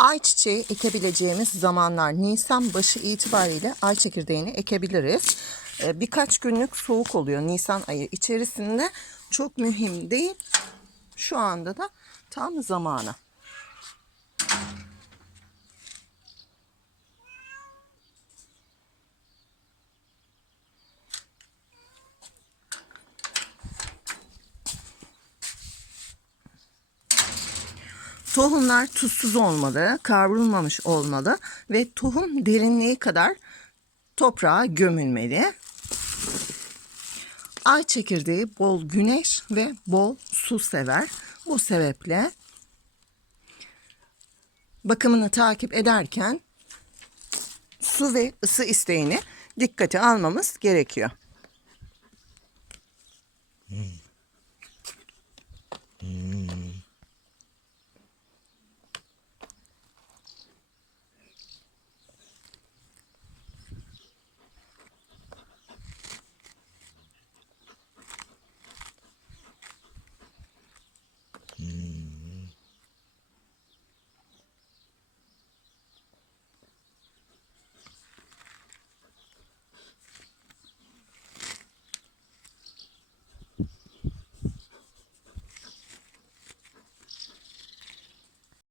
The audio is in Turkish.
Ayçiçeği ekebileceğimiz zamanlar Nisan başı itibariyle ay çekirdeğini ekebiliriz. Ee, Birkaç günlük soğuk oluyor Nisan ayı içerisinde. Çok mühim değil. Şu anda da tam zamanı. Tohumlar tuzsuz olmalı, kavrulmamış olmalı ve tohum derinliği kadar toprağa gömülmeli. Ay çekirdeği bol güneş ve bol su sever. Bu sebeple bakımını takip ederken su ve ısı isteğini dikkate almamız gerekiyor.